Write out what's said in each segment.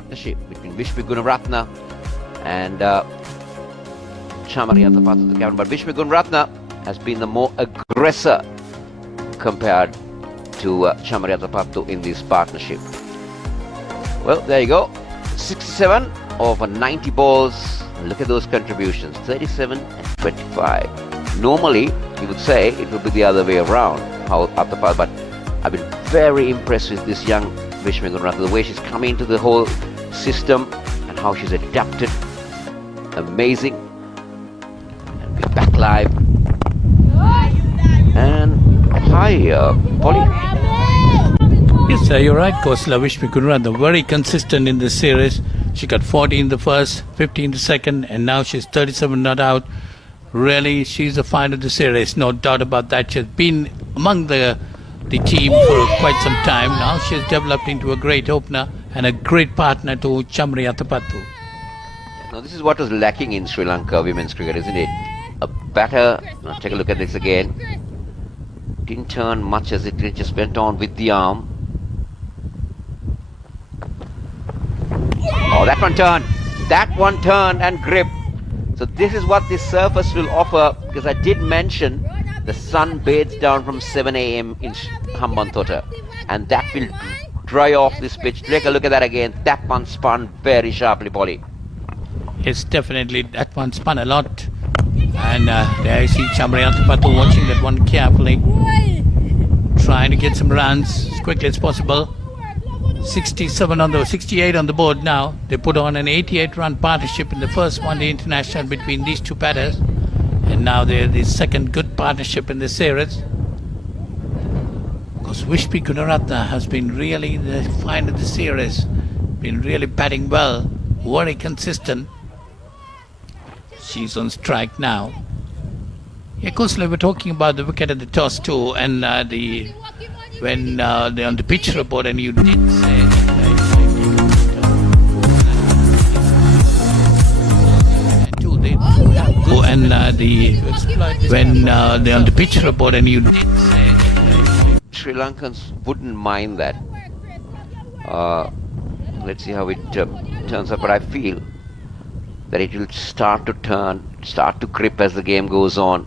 partnership between Vishnu Gunaratna and Chamari at the path of the cabin. But Vishnu Gunaratna has been the more aggressor compared to Chamari at the Pattu in this partnership. Well, there you go. 67 over 90 balls. Look at those contributions. 37 and 25. Normally, you would say it would be the other way around, how at the path, but I've been very impressed with this young Vishnu Gunaratna, the way she's come into the whole system and how she's adapted. Amazing. And we're back live. And hi, Polly. Yes, sir, you're right, Coach Vishnu Gunaratna, very consistent in this series. She got 40 in the first, 50 in the second, and now she's 37 not out. Really, she's the find of the series, no doubt about that. She's been among the team for quite some time. Now she's developed into a great opener and a great partner to Chamari Athapattu. Now this is what was lacking in Sri Lanka women's cricket, isn't it? A batter, now take a look at this again. Didn't turn much as it just went on with the arm. Oh, that one turned. That one turned and gripped. So this is what this surface will offer, because I did mention the sun bathes down from 7 a.m. in Hambantota, and that will dry off this pitch. Take a look at that again. That one spun very sharply, Polly. Yes, definitely. That one spun a lot. And there I see Chamari Athapattu watching that one carefully, trying to get some runs as quickly as possible. 68 on the board now. They put on an 88-run partnership in the first one-day international between these two batters, and now they're the second good partnership in the series. Because Vishnu Gunaratna has been really the find of the series, been really batting well, very consistent. She's on strike now. Yeah, Coach, we're talking about the wicket at the toss too, and when they're on the pitch report, and you did say when they're on the pitch report, and you did say Sri Lankans wouldn't mind that. Let's see how it turns out, but I feel that it will start to turn, start to grip as the game goes on.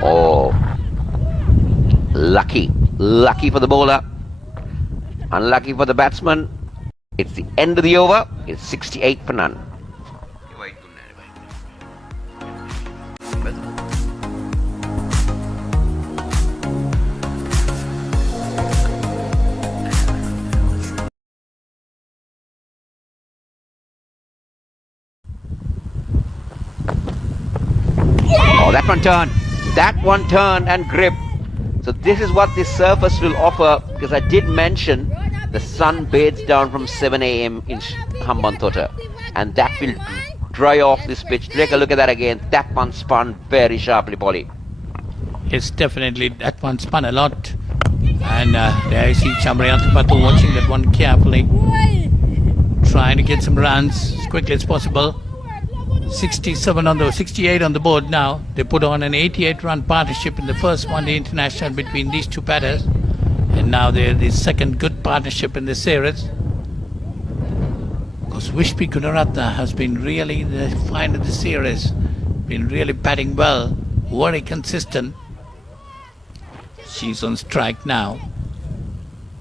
Oh, lucky for the bowler, unlucky for the batsman. It's the end of the over. It's 68 for none. Oh, that one turned. That one turned and gripped. So this is what this surface will offer, because I did mention the sun bathes down from 7 a.m. in Hambantota, and that will dry off this pitch. Take a look at that again. That one spun very sharply, Polly. Yes, definitely. That one spun a lot. And there I see Chamari Athapattu watching that one carefully, trying to get some runs as quickly as possible. 68 on the board now. They put on an 88-run partnership in the first one-day international between these two batters, and now they're the second good partnership in the series. Because Vishnu Gunaratna has been really the find of the series, been really batting well, very consistent. She's on strike now.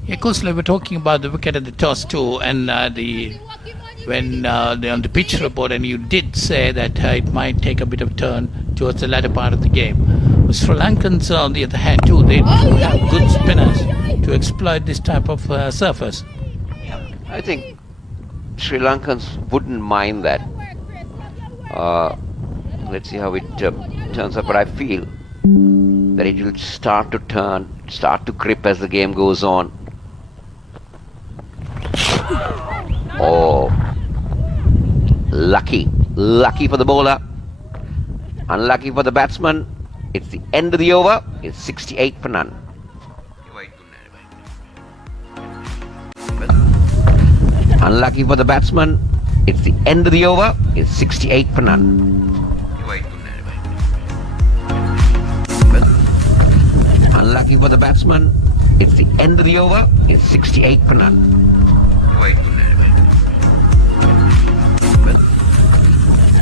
Yeah, Coach, we're talking about the wicket at the toss too, and when they're on the pitch report, and you did say that it might take a bit of turn towards the latter part of the game. The Sri Lankans, on the other hand, too, they do have good spinners to exploit this type of surface. I think Sri Lankans wouldn't mind that. Let's see how it turns out, but I feel that it will start to turn, start to grip as the game goes on. Oh, lucky for the bowler, unlucky for the batsman. It's the end of the over. It's 68 for none. Unlucky for the batsman. It's the end of the over. It's 68 for none. Unlucky for the batsman. It's the end of the over. It's 68 for none. Wait. Well,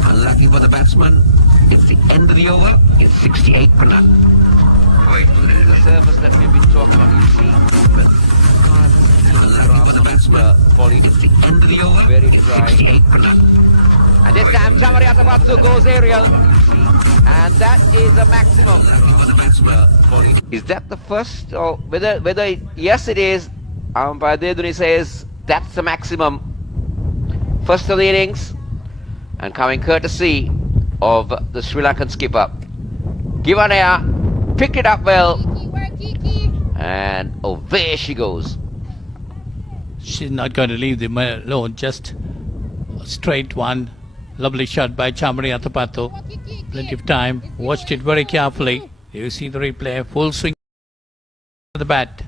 unlucky for the batsman. It's the end of the over. It's 68 for none. Wait. This is the surface that we've been talking about. You see, well, unlucky for the batsman. It's the end of the over. Very dry. 68 for none. And this time Chamariyatapattu goes aerial. And that is a maximum. Is that the first, or whether yes it is? Umpire Deduni says that's the maximum. First of the innings, and coming courtesy of the Sri Lankan skipper. Givanaya picked it up well, and away she goes. She's not going to leave them alone, just a straight one. Lovely shot by Chamariyatapattu. Plenty of time. Watched it very carefully. You see the replay. Full swing of the bat.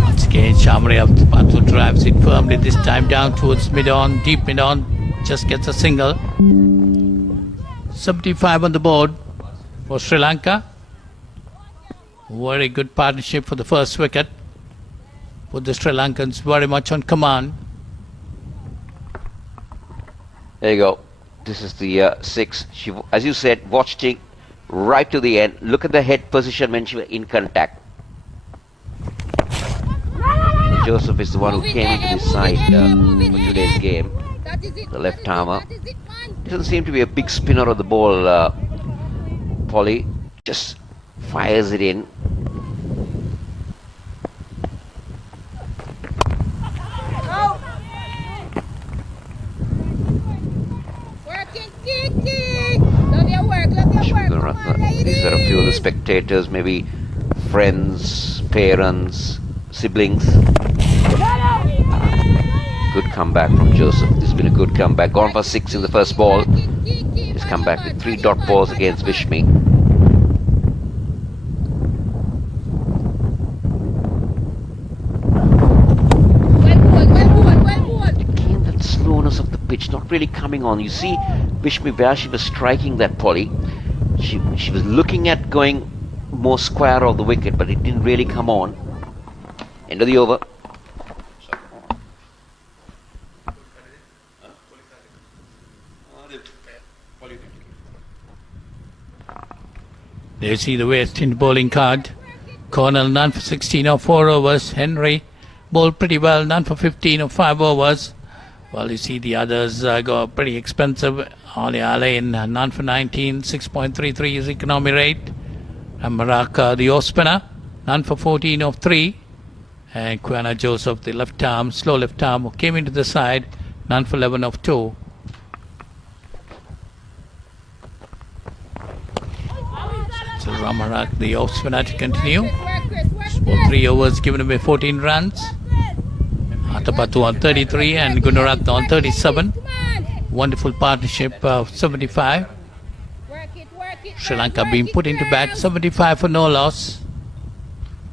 Once again, Chamariyatapattu drives it firmly. This time down towards mid-on, deep mid-on. Just gets a single. 75 on the board for Sri Lanka. Very good partnership for the first wicket. Put the Sri Lankans very much on command. There you go. This is the 6. She, as you said, watched it right to the end. Look at the head position when she was in contact. Joseph is the one who came into this side for today's game. The left armer. Doesn't seem to be a big spinner of the ball, Polly. Just fires it in. These are a few of the spectators, maybe friends, parents, siblings. Good comeback from Joseph. This has been a good comeback. Gone for 6 in the first ball. He's come back with 3 dot balls against Vishmi. Again, that slowness of the pitch not really coming on. You see Vishmi where she was striking that Polly. She was looking at going more square of the wicket, but it didn't really come on. End of the over. There you see the West Indies bowling card. Cornell none for 16 or 4 overs. Henry bowled pretty well, none for 15 or 5 overs. Well, you see the others go pretty expensive. Ali Alain, none for 19, 6.33 is economy rate. And Maraka, the off spinner, none for 14 of 3. And Quiana Joseph, the left arm, slow left arm, came into the side, none for 11 of 2. So Ramarak, the off spinner, to continue. For 3 overs, given away 14 runs. Atapattu on 33 and Gunaratna on 37. Wonderful partnership of 75. Sri Lanka being put into bat, 75 for no loss.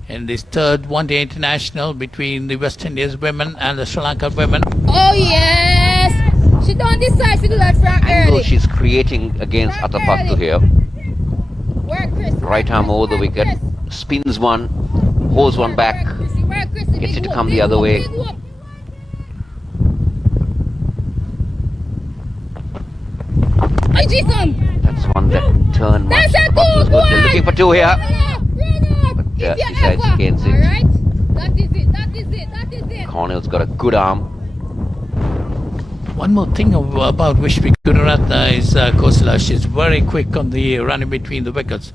In this third one-day international between the West Indies women and the Sri Lanka women. Oh yes! She don't decide to do that from Angle early. she's creating against Atapattu here. Right arm over the wicket. Spins one. Holds one back. Gets it to come the other way. That's one that turned much. They're looking for 2 here. But decides against it. That is it. Cornell's got a good arm. One more thing about Vishmi Gunaratna is Kosala. She's very quick on the run in between the wickets.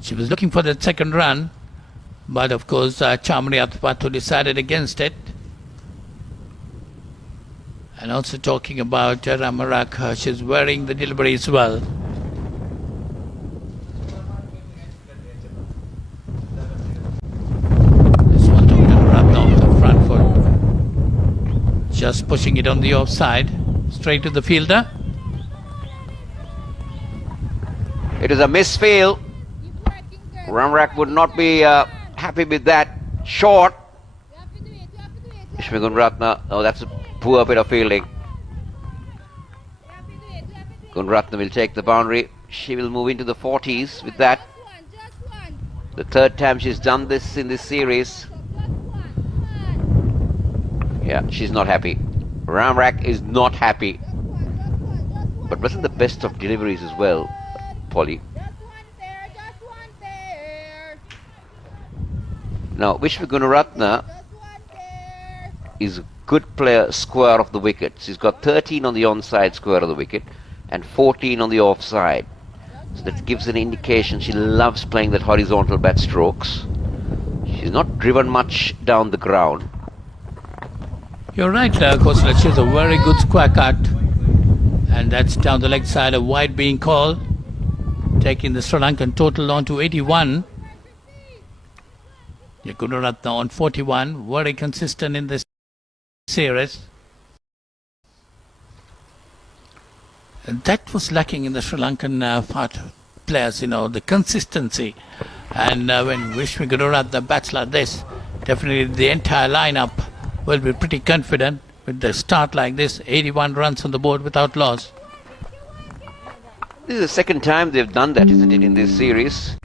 She was looking for that second run, but of course Chamariyatapattu decided against it. And also talking about Ramarak, she's wearing the delivery as well. This one to Gunaratna off the front foot. Just pushing it on the offside, straight to the fielder. It is a misfield. Ramarak would not be happy with that. Short. Vishmi Gunaratna, oh, that's a poor bit of fielding. Gunaratna will take the boundary. She will move into the 40s with that. The third time she's done this in this series. Yeah, she's not happy. Ramrak is not happy. But wasn't the best of deliveries as well, Polly. Now, Vishwa Gunaratna is a good player square of the wicket. She's got 13 on the onside square of the wicket and 14 on the offside. So that gives an indication she loves playing that horizontal bat strokes. She's not driven much down the ground. You're right, Kosla. She's a very good square cut. And that's down the leg side, a wide being called, taking the Sri Lankan total on to 81. Gunaratna on 41, very consistent in this series. And that was lacking in the Sri Lankan players, you know, the consistency. And when Vishwa Gunaratna bats like this, definitely the entire lineup will be pretty confident with the start like this. 81 runs on the board without loss. This is the second time they've done that, isn't it, in this series?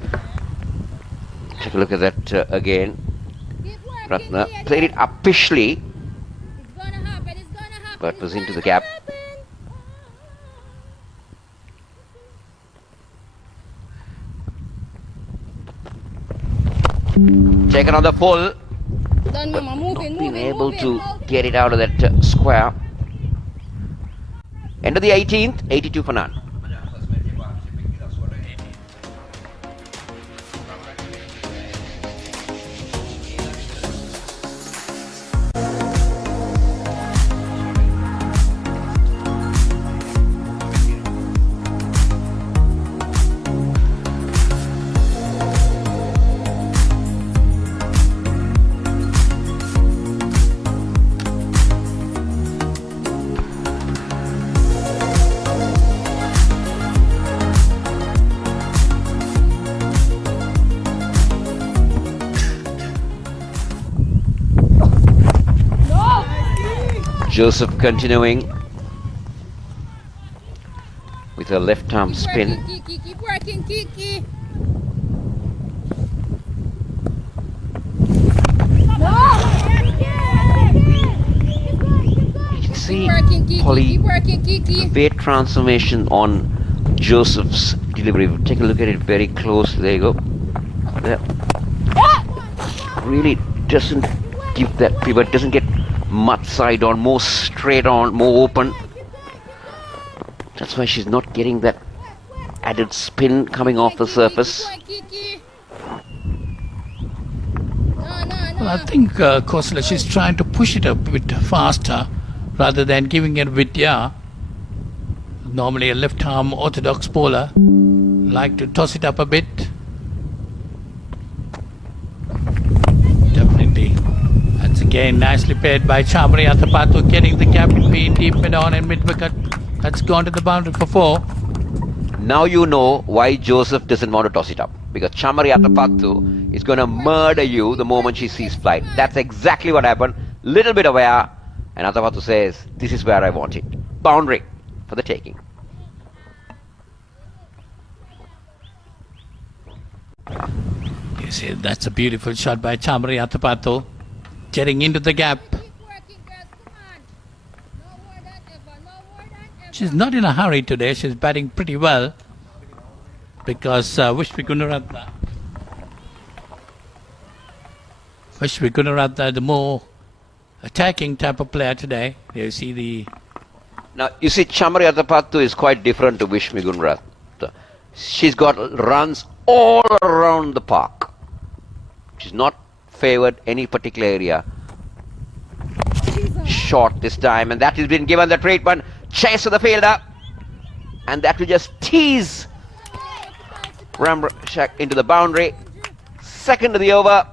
Take a look at that again. Ratna played it uppishly, but was into the gap. Taken on the full. Not been able to get it out of that square. End of the 18th, 82 for none. Joseph continuing with a left arm spin. Keep working, Kiki. You can see Polly, weight transformation on Joseph's delivery. Take a look at it very closely. There you go. There. Really doesn't give that pivot, doesn't get much side on, more straight on, more open. That's why she's not getting that added spin coming off the surface. Well, I think Kosla, she's trying to push it a bit faster rather than giving it vidya. Normally a left arm orthodox bowler like to toss it up a bit. Definitely. That's again nicely played by Chamari Athapathu, getting the gap between deep mid on and mid wicket. That's gone to the boundary for 4. Now you know why Joseph doesn't want to toss it up. Because Chamari Athapathu is going to murder you the moment she sees flight. That's exactly what happened. Little bit of air, and Athapathu says, this is where I want it. Boundary for the taking. You see, that's a beautiful shot by Chamari Athapathu, getting into the gap. She's not in a hurry today. She's batting pretty well because Vishwa Gunaratna, the more attacking type of player today. You see the... Now, you see, Chamari Athapathu is quite different to Vishwa Gunaratna. She's got runs all around the park. She's not favoured any particular area. Short this time, and that has been given the treatment. Chase of the fielder, and that will just tease Ramshak into the boundary. Second of the over.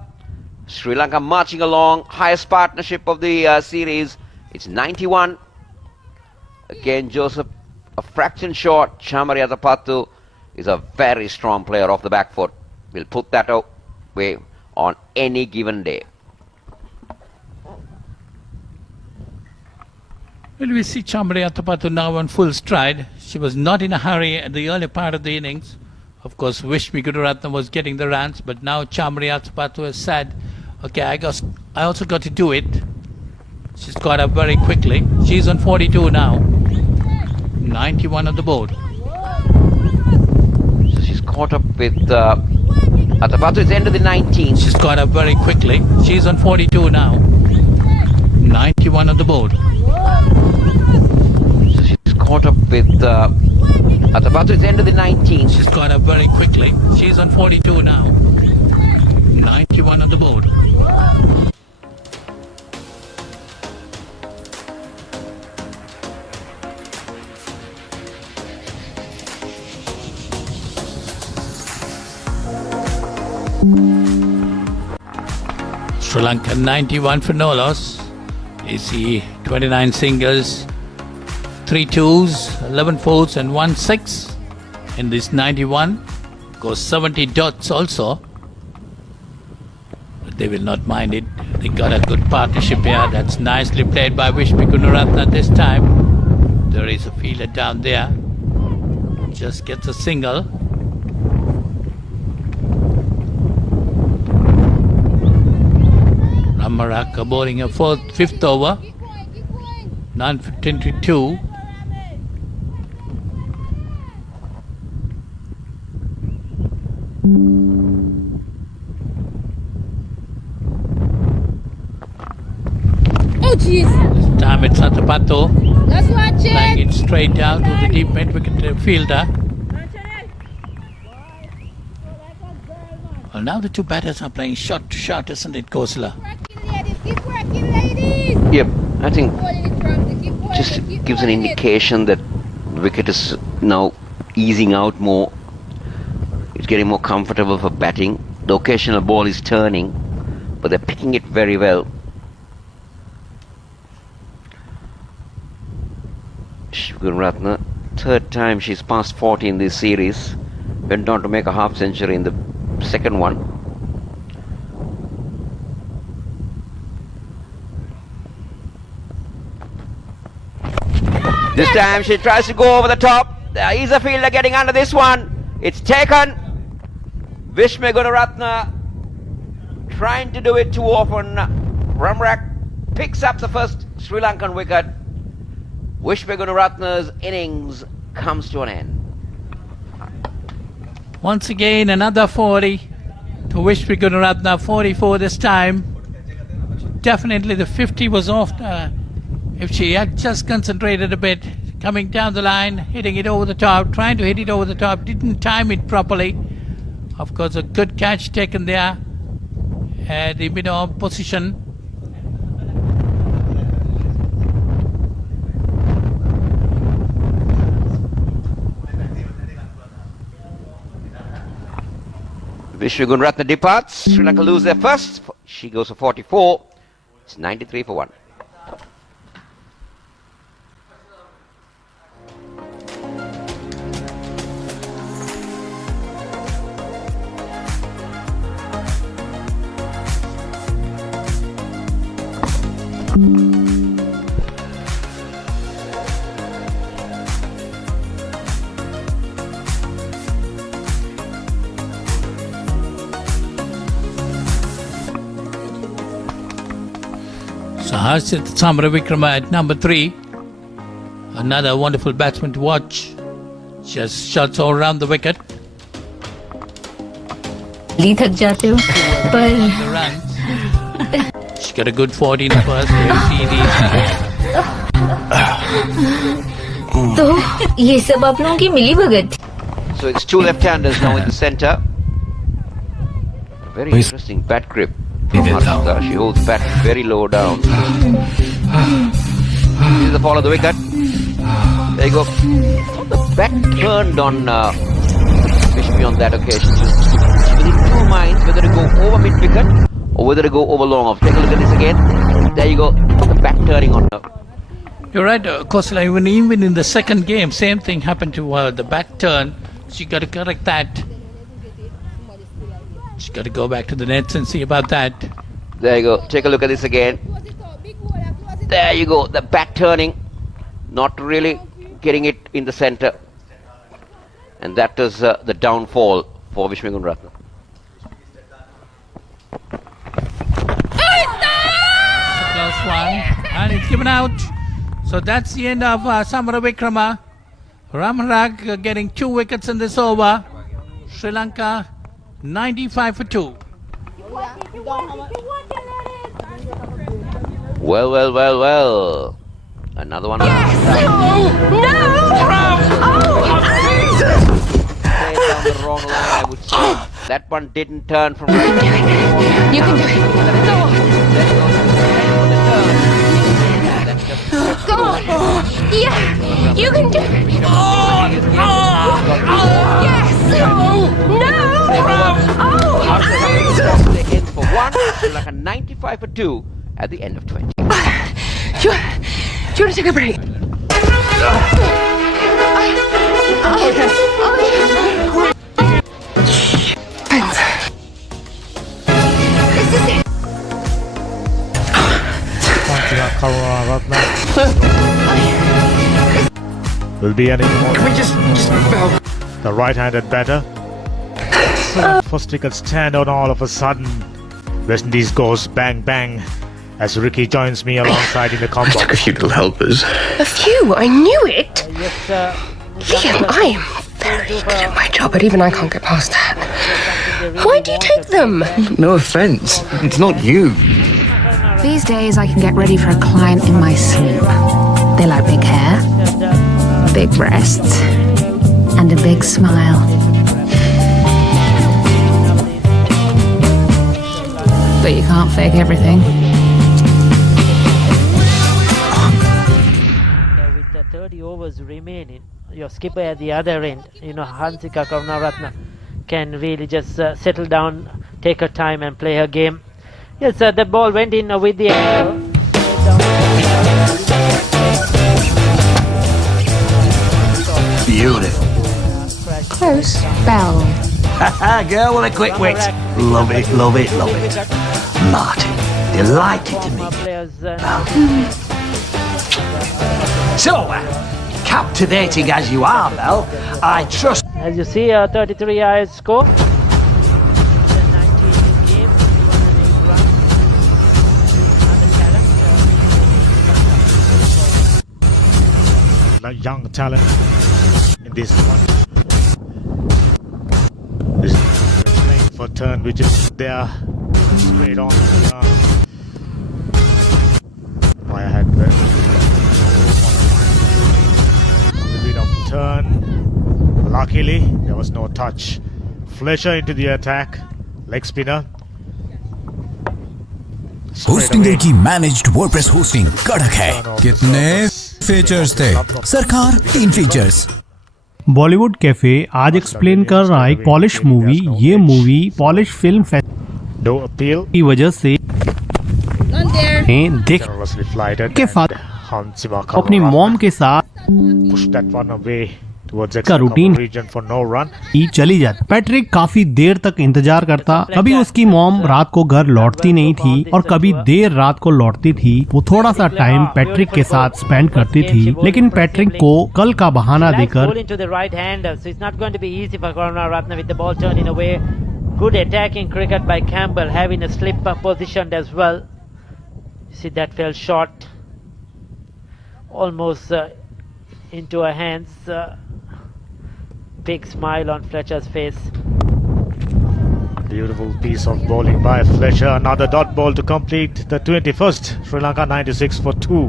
Sri Lanka marching along, highest partnership of the series. It's 91. Again, Joseph, a fraction short. Chamari Athapathu is a very strong player off the back foot. We'll put that away on any given day. Well, we see Chamari Athapathu now on full stride. She was not in a hurry at the early part of the innings, Of course, Vishmi Gunaratnam was getting the runs, but now Chamriyatapattu has said, okay, I also got to do it. She's caught up very quickly. She's on 42 now. 91 on the board. So she's caught up with Atapattu. It's the end of the 19th. She's caught up very quickly. She's on 42 now. 91 on the board. So she's caught up with Atapattu. It's the end of the 19th. She's caught up very quickly. She's on 42 now. 91 on the board. Sri Lanka 91 for no loss. AC 29 singles, 3 twos, 11 fours and 1 6 in this 91. Goes 70 dots also. But they will not mind it. They got a good partnership here. That's nicely played by Vishmi Gunaratnam this time. There is a fielder down there. Just gets a single. Ramaraka bowling a fifth over. 9:22. Oh jeez. This time it's Atapattu Let's watch playing it. it straight down to the deep mid-wicket fielder. Well, now the two batters are playing shot to shot, isn't it, Kosla? Keep working, ladies. Yep, I think Bowling it from the- keep bowling just it, keep gives an bowling it. indication that the wicket is now easing out more. It's getting more comfortable for batting. The occasional ball is turning, but they're picking it very well. Gunaratnam, third time she's passed 40 in this series. Went on to make a half century in the second one. This time she tries to go over the top. There is a fielder getting under this one. It's taken. Vishmi Gunaratnam trying to do it too often. Ramrak picks up the first Sri Lankan wicket. Vishmi Gunaratnam's innings comes to an end. Once again, another 40 to Vishmi Gunaratnam, 44 this time. Definitely the 50 was off. If she had just concentrated a bit, coming down the line, hitting it over the top, trying to hit it over the top, didn't time it properly. Of course, a good catch taken there at the mid-arm position. Vishnu Gunaratnam departs. Sri Lanka lose their first. She goes for 44. It's 93 for 1. Harshit Samaravikrama at number 3. Another wonderful batsman to watch. Just shots all around the wicket. थक जाते हो पर The runs. She got a good 40 in the first. You see these. तो ये सब आप लोगों की मिली भगत थी. So it's two left-handers now in the centre. A very interesting bat grip. Mahinda. She holds bat very low down. This is the fall of the wicket. There you go. The bat turned on Vishmi on that occasion. She was in two minds whether to go over mid-wicket or whether to go over long off. Take a look at this again. There you go. The bat turning on her. You're right, Kosla. Even in the second game, same thing happened to her. The bat turn. She got to correct that. She got to go back to the nets and see about that. There you go. Take a look at this again. There you go. The bat turning. Not really getting it in the centre. And that is the downfall for Vishnu Gunratna. Close one, and it's given out. So that's the end of Samara Vikrama. Ramarag getting 2 wickets in this over. Sri Lanka 95 for 2. Well. Another one. Yes! Played down the wrong line, I would say. That one didn't turn from right. You can do it. Go on. Yeah, you can do it. Yes. In for 1, like a 95 for 2 at the end of 20. Do you want to take a break? This is it. Will be any more. Can we just The right-handed batter. First wicket stand out all of a sudden. West Indies goes bang bang as Ricky joins me alongside in the combo. I took a few little helpers. A few, I knew it. Liam, I am very good at my job, but even I can't get past that. Why do you take them? No offense, it's not you. These days I can get ready for a client in my sleep. They like big hair, big breasts, and a big smile. But you can't fake everything. With the 30 overs remaining, your skipper at the other end, Hansika Karunaratne, can really just settle down, take her time and play her game. Yes, the ball went in with the angle. Beautiful. Close. Bell. Girl with a quick wit. Love it, love it, love it. Martin, delighted to meet you. So, captivating as you are, Mel, I trust... As you see, 33 IS score. 19 games, 108 runs. Another talent. Young talent in this one. This is playing for turn, which is there straight on. I had a bit of turn. Luckily, there was no touch. Fletcher into the attack. Leg spinner. Hosting day की managed WordPress hosting कड़क है। कितने features थे? सरकार 3 features. Bollywood cafe आज explain कर रहा है एक पॉलिश मूवी। ये मूवी पॉलिश फिल्म फेस्टिवल की वजह से देख के साथ अपनी मॉम के साथ का रूटीन ही चली जाती। पैट्रिक काफी देर तक इंतजार करता। कभी उसकी मॉम रात को घर लौटती नहीं थी और कभी देर रात को लौटती थी। वो थोड़ा सा टाइम पैट्रिक के साथ स्पेंड करती थी, लेकिन पैट्रिक को कल का बहाना देकर good attacking cricket by Campbell, having a slip positioned as well. See, that fell short, almost into her hands. Big smile on Fletcher's face. Beautiful piece of bowling by Fletcher. Another dot ball to complete the 21st. Sri Lanka 96 for 2.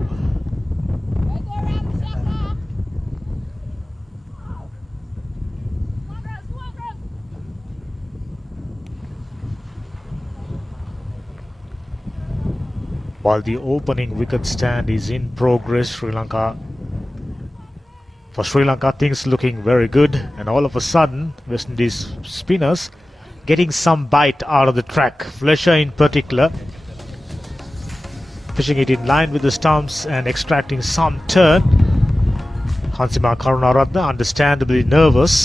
While the opening wicket stand is in progress, For Sri Lanka, things looking very good, and all of a sudden, West Indies spinners getting some bite out of the track. Fletcher in particular, fishing it in line with the stumps and extracting some turn. Hansima Karunaratne understandably nervous.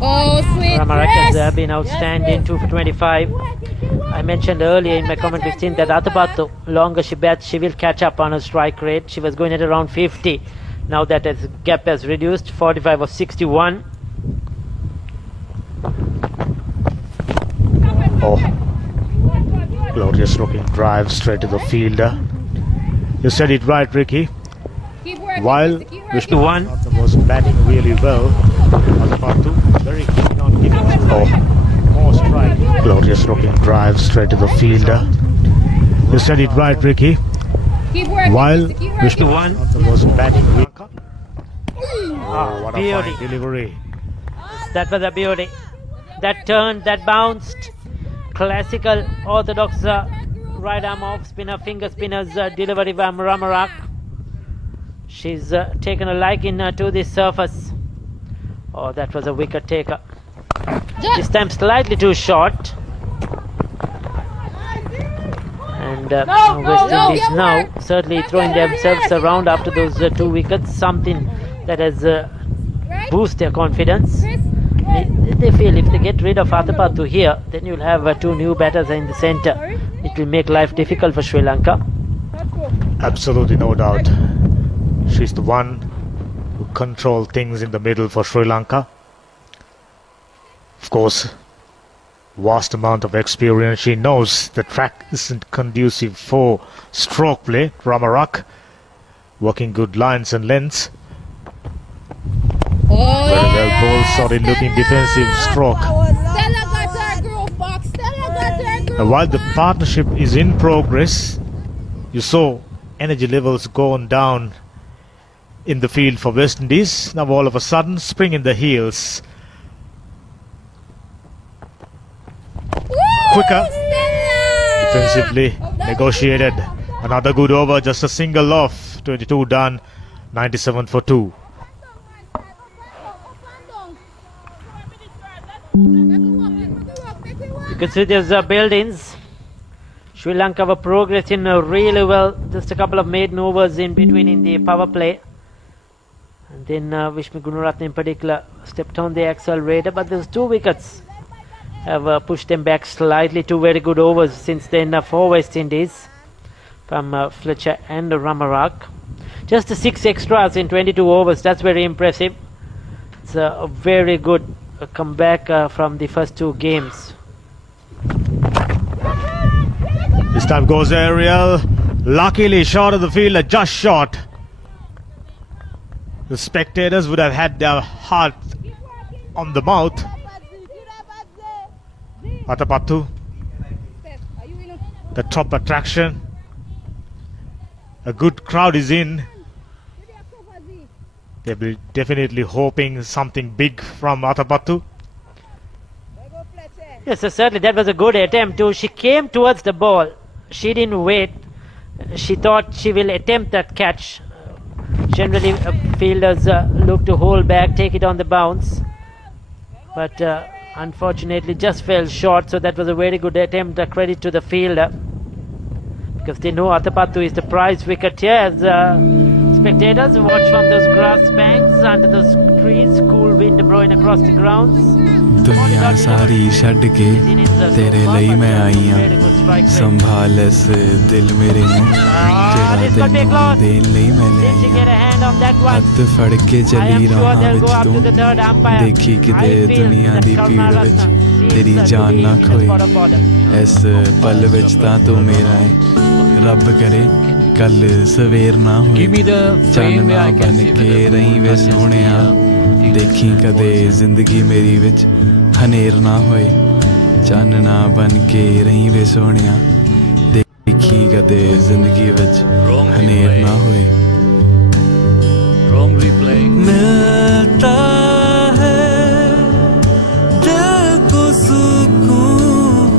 Oh, sweet Ramaraka's press. been outstanding, 2 for 25. I mentioned earlier in my commentary scene that Rajapaksa, longer she bats, she will catch up on her strike rate. She was going at around 50. Now that gap has reduced, 45 or 61. Oh, glorious looking drive straight to the fielder. You said it right, Ricky. While Vishnu was batting really well, Rajapaksa very keen on giving more strike. Glorious looking drive straight to the fielder. You said it right, Ricky. While Vishnu was batting really oh, what a beauty. fine delivery. That was a beauty. That turned, that bounced. Classical orthodox right arm off spinner, finger spinner's delivery by Ramarak. She's taken a liking to this surface. Oh, that was a wicket taker. This time slightly too short. And West Indies now certainly throwing themselves around after those 2 wickets. Something that has boosted their confidence. They feel if they get rid of Rajapaksa here, then you'll have 2 new batters in the centre. It will make life difficult for Sri Lanka. Absolutely no doubt. She's the one who controls things in the middle for Sri Lanka. Of course, vast amount of experience. She knows the track isn't conducive for stroke play. Ramarak working good lines and lengths. Very well bowled, solid looking defensive stroke. Now, while the partnership is in progress, you saw energy levels going down in the field for West Indies. Now all of a sudden, spring in the heels. Quicker, defensively negotiated. Another good over, just a single off. 22 done, 97 for 2. You can see there's buildings. Sri Lanka were progressing really well. Just a couple of maiden overs in between in the power play. And then Vishnu Gunaratne in particular stepped on the accelerator. But those 2 wickets have pushed them back slightly. 2 very good overs since then for West Indies from Fletcher and Ramarak. Just 6 extras in 22 overs. That's very impressive. It's a very good comeback from the first 2 games. This time goes aerial. Luckily short of the fielder, just short. The spectators would have had their heart on the mouth. Rajapaksa, the top attraction. A good crowd is in. They'll be definitely hoping something big from Rajapaksa. Yes, certainly that was a good attempt too. She came towards the ball. She didn't wait. She thought she will attempt that catch. Generally, fielders look to hold back, take it on the bounce. But unfortunately, just fell short. So that was a very good attempt. Credit to the fielder. Because they know Rajapaksa is the prize wicket here. As spectators watch from those grass banks, under those trees, cool wind blowing across the grounds. दुनिया सारी छड़ के तेरे ਲਈ मैं आई हां संभाल इस दिल मेरे ਨੂੰ तेरा दिल देन ਲਈ मैं ले आई हੱਥ ਫੜ ਕੇ ਚਲੀ ਰਾਹਾਂ ਵਿੱਚ ਤੂੰ ਦੇਖੀ ਕਿਤੇ ਦੁਨੀਆ ਦੀ ਭੀੜ ਵਿੱਚ ਤੇਰੀ ਜਾਨ ਨਾ ਖੋਏ ਇਸ ਪਲ ਵਿੱਚ ਤਾਂ ਤੂੰ ਮੇਰਾ ਹੈ ਰੱਬ ਕਰੇ ਕੱਲ ਸਵੇਰ ਨਾ ਹੋਏ ਚਾਨਣਾ ਬਣ ਕੇ ਰਹੀ ਵੇ ਸੋਹਣਿਆ ਦੇਖੀ ਕਦੇ ਜ਼ਿੰਦਗੀ ਮੇਰੀ ਵਿੱਚ ਹਨੇਰ ਨਾ ਹੋਏ ਚਾਨਣਾ ਬਣ ਕੇ ਰਹੀ ਵੇ ਸੋਹਣਿਆ ਦੇਖੀ ਕਦੇ ਜ਼ਿੰਦਗੀ ਵਿੱਚ ਹਨੇਰ ਨਾ ਹੋਏ Wrong replay. ਮਿਲਤਾ ਹੈ ਦਿਲ ਕੋ ਸਕੂਨ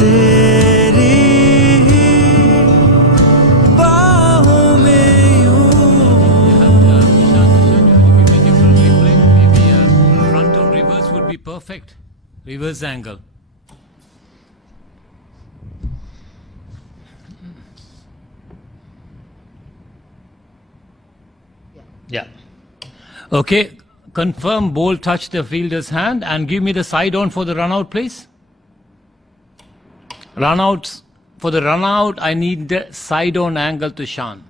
ਤੇਰੀ ਬਾਹੋਂ ਮੇਂ Perfect. Reverse angle. Yeah. Okay. confirm ball touched the fielder's hand and give me the side on for the run out, please. Run outs. For the run out, I need the side on angle to Shan.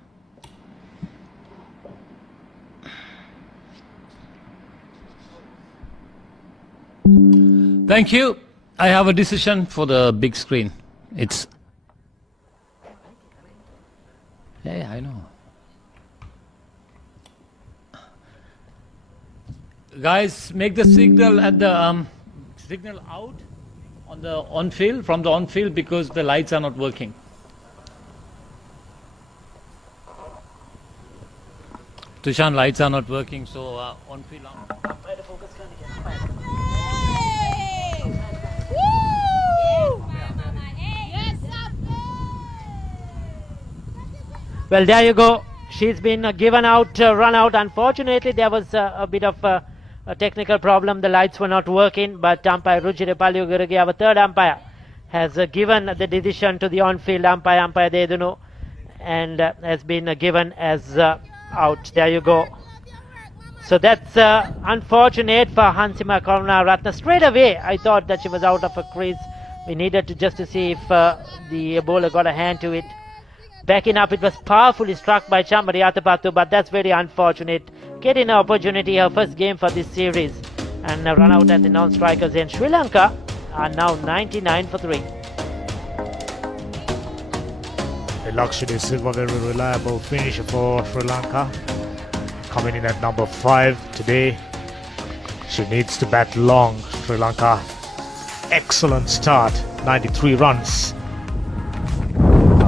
Thank you. I have a decision for the big screen. It's... Yeah, I know. Guys, make the signal at the signal out on the on field, from the on field, because the lights are not working. Tushan, lights are not working, so on field. Well, there you go. She's been given out, run out. Unfortunately, there was a bit of a technical problem. The lights were not working, but umpire Rujirepalli Uguragi, our third umpire, has given the decision to the on-field umpire, umpire Dedunu, and has been given as out. There you go. So that's unfortunate for Hansima Karunaratne. Straight away, I thought that she was out of her crease. We needed to see if the bowler got a hand to it. Backing up, it was powerfully struck by Chamari Atapattu, but that's very unfortunate. Getting an opportunity, her first game for this series, and a run out at the non-strikers end. Sri Lanka are now 99 for 3. Lakshmi Silva, very reliable finisher for Sri Lanka. Coming in at number 5 today. She needs to bat long. Sri Lanka, excellent start, 93 runs.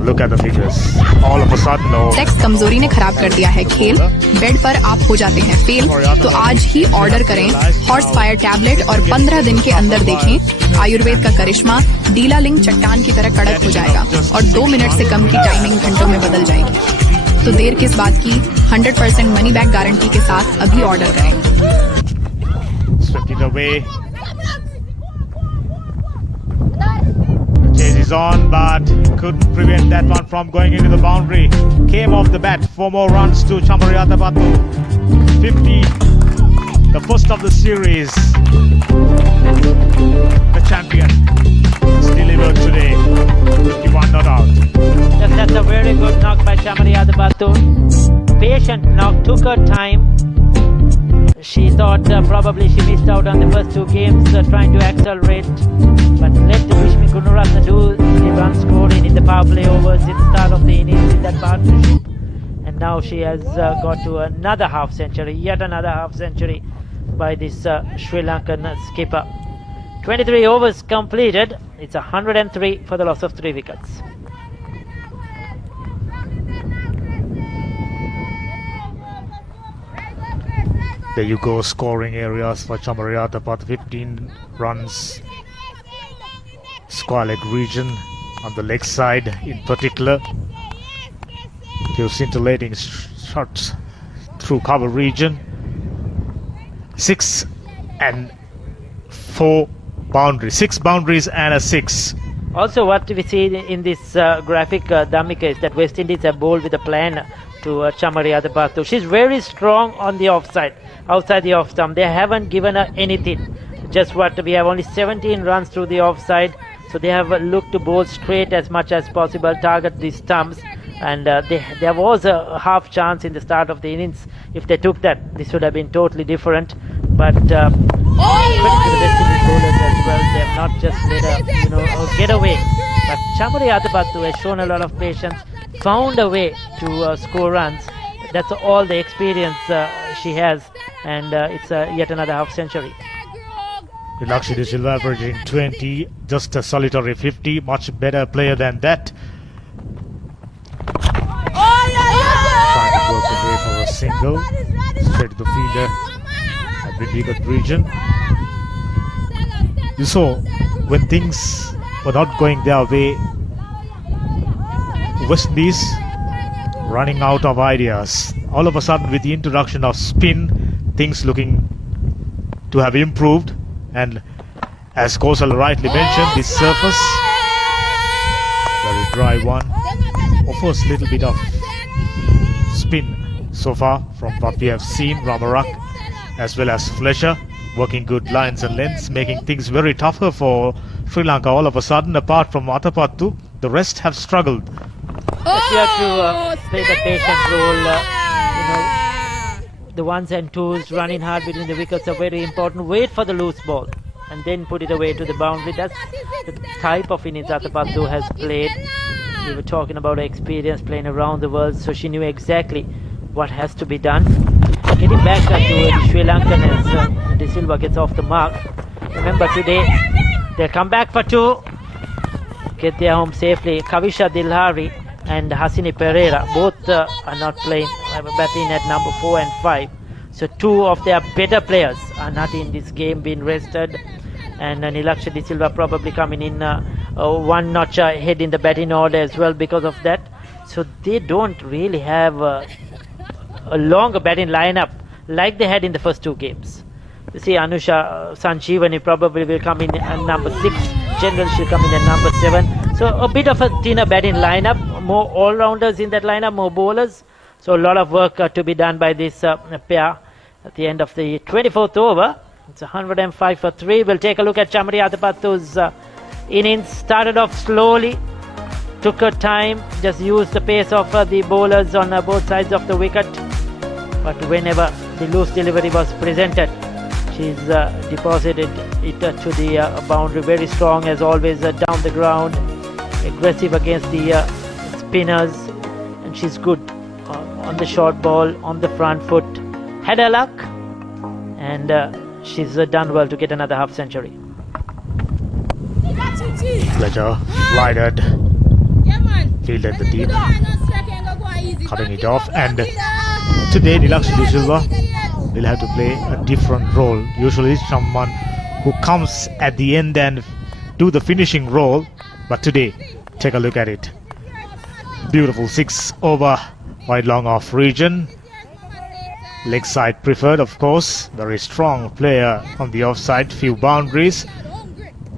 Look at the figures. All of a sudden, sex कमजोरी ने खराब कर दिया है खेल. Bed पर आप हो जाते हैं फेल, तो आज ही ऑर्डर करें हॉर्स फायर टैबलेट और 15 दिन के अंदर देखें आयुर्वेद का करिश्मा. डीला लिंग चट्टान की तरह कड़क हो जाएगा और 2 मिनट से कम की टाइमिंग घंटों में बदल जाएगी. तो देर किस बात की, 100% मनी बैक गारंटी के साथ अभी ऑर्डर करें. Chase is on, but couldn't prevent that one from going into the boundary. Came off the bat. 4 more runs to Chamari Atapattu. 50, the first of the series. The champion is delivered today. 51 not out. Yes, that's a very good knock by Chamari Atapattu. Patient knock, took her time. She thought probably she missed out on the first 2 games trying to accelerate, but let Vishmi Gunaratne do the run scoring in the power play overs in the start of the innings in that partnership, and now she has got to another half century, yet another half century by this Sri Lankan skipper. 23 overs completed. It's 103 for the loss of 3 wickets. There you go, scoring areas for Chamari Atapattu. 15 runs. Square leg region on the leg side in particular. Few scintillating shots through cover region. 6 and 4 boundaries. 6 boundaries and a 6. Also, what we see in this graphic, Dhammika, is that West Indies have bowled with a plan to Chamari Atapattu. She's very strong on the offside, outside the off stump. They haven't given her anything. Just what we have, only 17 runs through the offside. So they have looked to bowl straight as much as possible, target the stumps. And there was a half chance in the start of the innings. If they took that, this would have been totally different. But credit to the West Indies bowlers as well. They have not just let her, get away. But Chamari Atapattu has shown a lot of patience, found a way to score runs. That's all the experience she has, and it's yet another half century. Lakshmi Silva averaging 20, just a solitary 50, much better player than that. Trying to work away for a single, straight to the fielder at the wicket region. You saw when things were not going their way, West Indies running out of ideas. All of a sudden, with the introduction of spin, things looking to have improved. And as Kosal rightly mentioned, this surface, very dry one, offers a little bit of spin so far from what we have seen. Ramarak as well as Fletcher, working good lines and lengths, making things very tougher for Sri Lanka all of a sudden. Apart from Atapattu, the rest have struggled. Yes, you have to play the patient role. The ones and twos running hard between the wickets are very important. Wait for the loose ball and then put it away to the boundary. That's the type of innings Atapattu has played. We were talking about her experience playing around the world, so she knew exactly what has to be done. Getting back to the Sri Lankan as De Silva gets off the mark. Remember today, they'll come back for two, get their home safely. Kavisha Dilhari and Hasini Pereira both are not playing, batting at number 4 and 5. So two of their better players are not in this game, being rested. And Nilaksha De Silva probably coming in one notch ahead in the batting order as well because of that. So they don't really have a longer batting lineup like they had in the first two games. You see Anusha Sanjeevani probably will come in at number 6. General she'll come in at number 7. So a bit of a thinner batting lineup, more all-rounders in that lineup, more bowlers. So a lot of work to be done by this pair at the end of the 24th over. It's 105 for 3. We'll take a look at Chamari Atapattu's innings. Started off slowly, took her time, just used the pace of the bowlers on both sides of the wicket. But whenever the loose delivery was presented, she's deposited it to the boundary. Very strong as always down the ground, aggressive against the spinners, and she's good on the short ball, on the front foot. Had her luck, and she's done well to get another half century. Fletcher glided, fielded the deep, cutting it off, and today Nilaksha De Silva will have to play a different role. Usually someone who comes at the end and do the finishing role, but today, take a look at it. Beautiful 6 over wide long off region. Leg side preferred, of course. Very strong player on the offside. Few boundaries.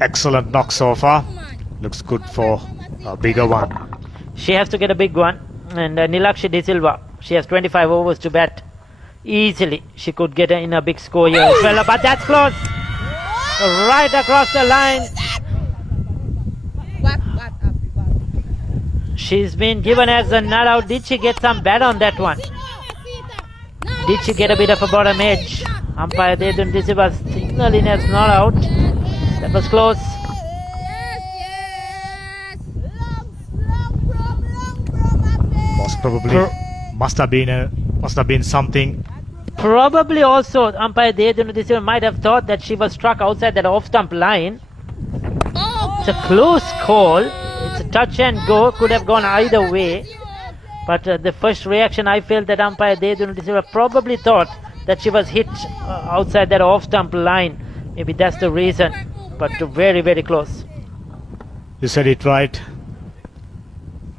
Excellent knock so far. Looks good for a bigger one. She has to get a big one. And Nilaksha De Silva, she has 25 overs to bat. Easily, she could get in a big score here as well. But that's close. Right across the line. She's been given as a not out. Did she get some bat on that one? Did she get a bit of a bottom edge? Umpire Dedun De Silva signaling as not out. That was close. Must have been something. Probably also umpire Dedun De Silva might have thought that she was struck outside that off stump line. It's a close call. It's a touch and go. Could have gone either way. But the first reaction, I felt that umpire Dedun De Silva probably thought that she was hit outside that off stump line. Maybe that's the reason. But very, very close. You said it right.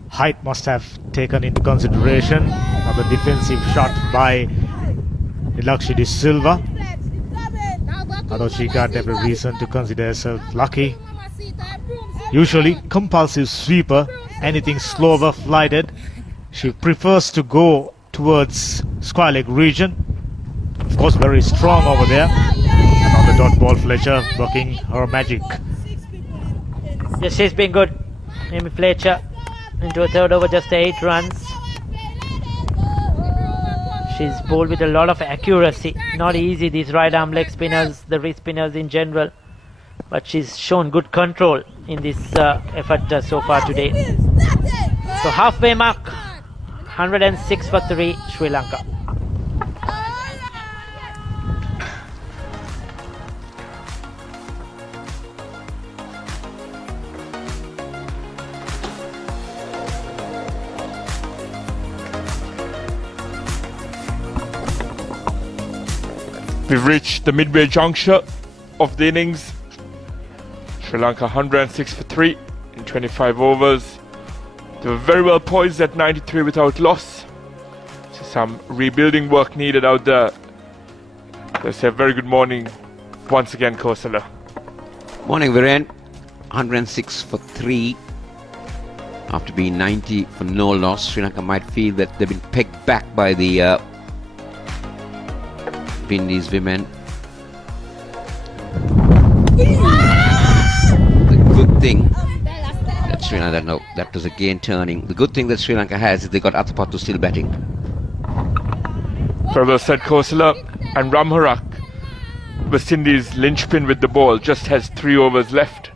Height must have taken into consideration. Another defensive shot by Nilaksha De Silva. Although she got every reason to consider herself lucky. Usually compulsive sweeper, anything slower flighted, she prefers to go towards square leg region. Of course, very strong over there. And on the dot ball, Fletcher working her magic. Yes, she's been good. Amy Fletcher into a third over, just 8 runs. She's bowled with a lot of accuracy. Not easy, these right arm leg spinners, the wrist spinners in general. But she's shown good control in this effort so far today. So halfway mark, 106 for 3, Sri Lanka. We've reached the midway juncture of the innings. Sri Lanka 106 for 3 in 25 overs. They were very well poised at 93 without loss. So some rebuilding work needed out there. Let's say a very good morning once again, Kosala. Morning, Viren. 106 for 3. After being 90 for no loss, Sri Lanka might feel that they've been pegged back by the West Indies women. The good thing that Sri Lanka, no, that was again turning. The good thing that Sri Lanka has is they got Athapattu still batting. Further said Kosala and Ramharak, West Indies linchpin with the ball, just has 3 overs left.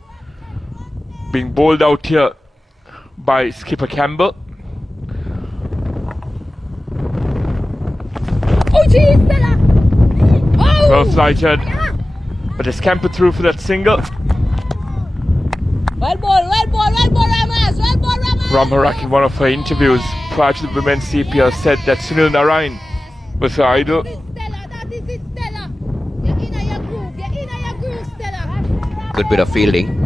Being bowled out here by skipper Campbell. Well flighted, but they scampered through for that single. Well ball, Ramas, Ramharak in one of her interviews prior to the women's CPL said that Sunil Narayan was her idol. Good bit of fielding.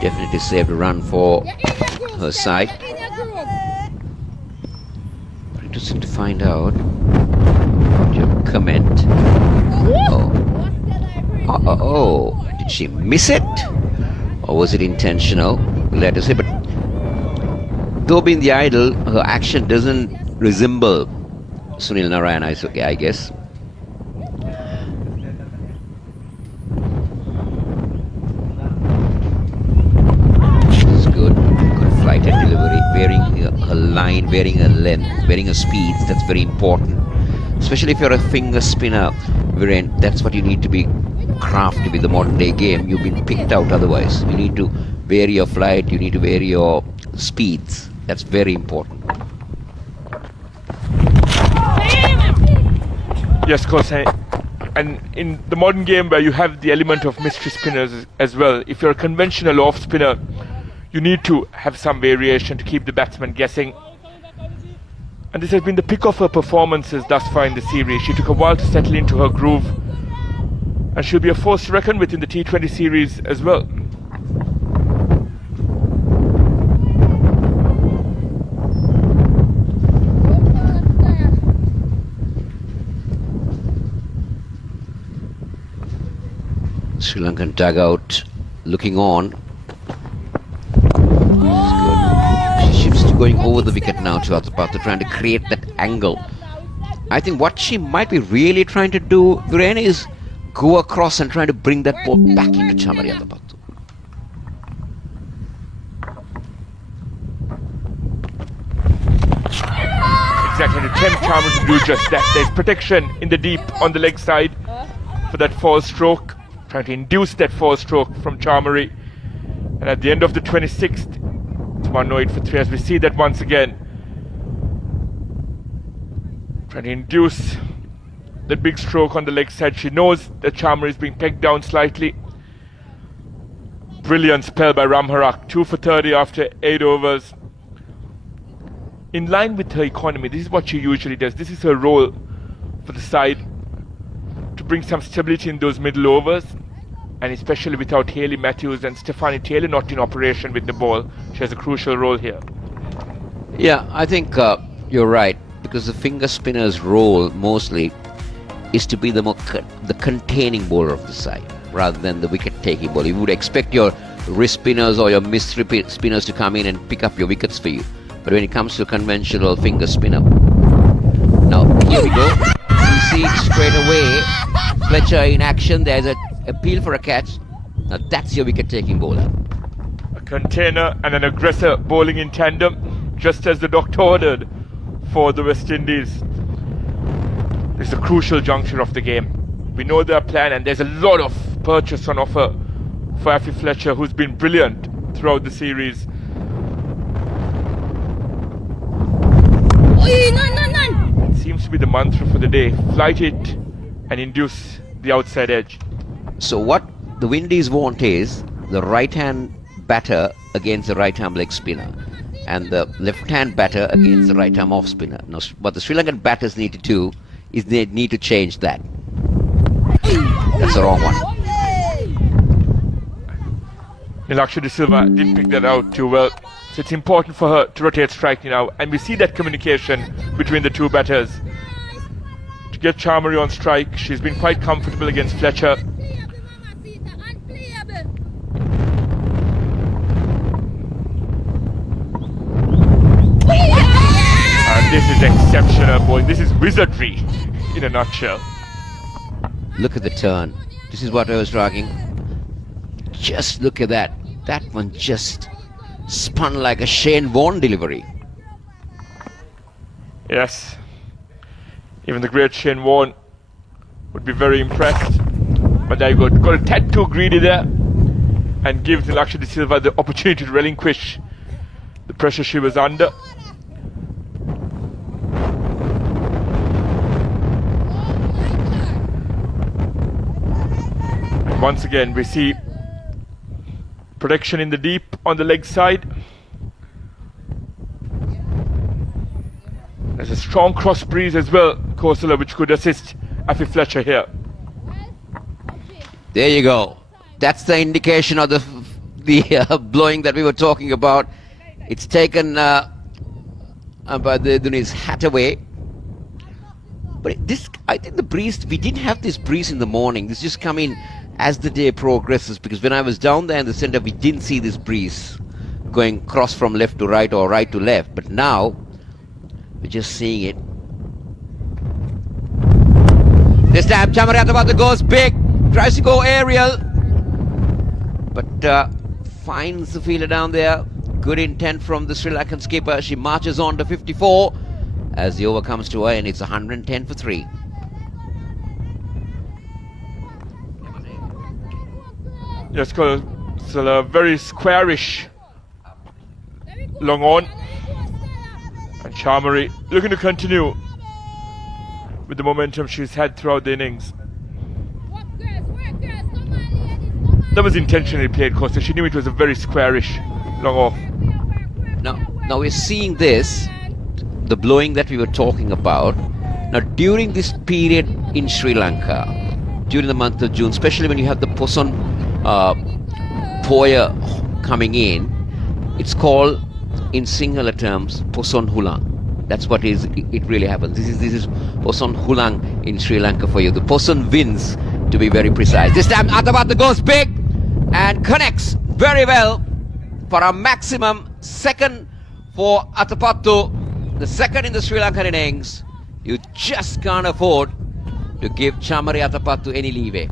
Definitely saved a run for her side. Interesting to find out your comment. Oh, did she miss it? Or was it intentional? We'll have to say, but though being the idol, her action doesn't resemble Sunil Narayan, I guess. This is good. Good flighted delivery, varying her line, varying her length, varying her speeds. That's very important. Especially if you're a finger spinner, wherein that's what you need to be crafty with the modern day game. You've been picked out otherwise. You need to vary your flight, you need to vary your speeds. That's very important. Yes, course. And in the modern game where you have the element of mystery spinners as well, if you're a conventional off spinner, you need to have some variation to keep the batsman guessing. And this has been the pick of her performances thus far in the series. She took a while to settle into her groove, and she'll be a force to reckon with in the T20 series as well. Sri Lankan dugout looking on. She shifts to going over the wicket now to Athapattu, trying to create that angle. I think what she might be really trying to do, Viren, is go across and trying to bring that ball back into Chamari Athapattu. Exactly, to attempt Chamari to do just that. There's protection in the deep on the leg side for that fall stroke, trying to induce that fall stroke from Chamari. And at the end of the 26th, it's 108 for 3 as we see that once again. Trying to induce that big stroke on the leg side. She knows that Chamari is being pegged down slightly. Brilliant spell by Ramharak. 2 for 30 after 8 overs. In line with her economy, this is what she usually does. This is her role for the side, to bring some stability in those middle overs, and especially without Hayley Matthews and Stephanie Taylor not in operation with the ball. She has a crucial role here. Yeah, I think you're right, because the finger spinner's role mostly is to be the containing bowler of the side rather than the wicket-taking bowler. You would expect your wrist spinners or your mystery spinners to come in and pick up your wickets for you. But when it comes to conventional finger spinner, now here we go. You see straight away Fletcher in action. There's an appeal for a catch. Now that's your wicket-taking bowler. A container and an aggressor bowling in tandem, just as the doctor ordered for the West Indies. This is a crucial juncture of the game. We know their plan, and there's a lot of purchase on offer for Afi Fletcher, who's been brilliant throughout the series. It seems to be the mantra for the day. Flight it and induce the outside edge. So what the Windies want is the right-hand batter against the right-arm leg spinner and the left-hand batter against the right-arm off spinner. Now, what the Sri Lankan batters need to do is they need to change that. That's the wrong one. Nilaksha De Silva didn't pick that out too well. So it's important for her to rotate strike now, and we see that communication between the two batters. To get Chamari on strike, she's been quite comfortable against Fletcher. And this is exceptional bowling. This is wizardry in a nutshell. Look at the turn. This is what I was talking. Just look at that. That one just spun like a Shane Warne delivery. Yes. Even the great Shane Warne would be very impressed. But there you go. Got a tad too greedy there. And gives Nilaksha De Silva the opportunity to relinquish the pressure she was under. And once again we see protection in the deep on the leg side. There's a strong cross breeze as well, Kosala, which could assist Afi Fletcher here. There you go. That's the indication of the blowing that we were talking about. It's taken Duni's hat away. But I think the breeze, we didn't have this breeze in the morning. This just come in as the day progresses, because when I was down there in the center, we didn't see this breeze going cross from left to right or right to left. But now, we're just seeing it. This time, Chamariatabata goes big, tries to go aerial, but finds the fielder down there. Good intent from the Sri Lankan skipper. She marches on to 54 as the over comes to her, and it's 110 for 3. Yes, it's a very squarish long on. And Chamari looking to continue with the momentum she's had throughout the innings. That was intentionally played, Costa. She knew it was a very squarish long off. Now we're seeing this, the blowing that we were talking about. Now during this period in Sri Lanka, during the month of June, especially when you have the Poson Poya coming in, it's called in Sinhala terms Poson Hulang. That's what it really happens. This is Poson Hulang in Sri Lanka for you. The Poson wins, to be very precise. This time Atabata goes big and connects very well for a maximum second for Atapattu, the second in the Sri Lankan innings. You just can't afford to give Chamari Atapattu any leeway.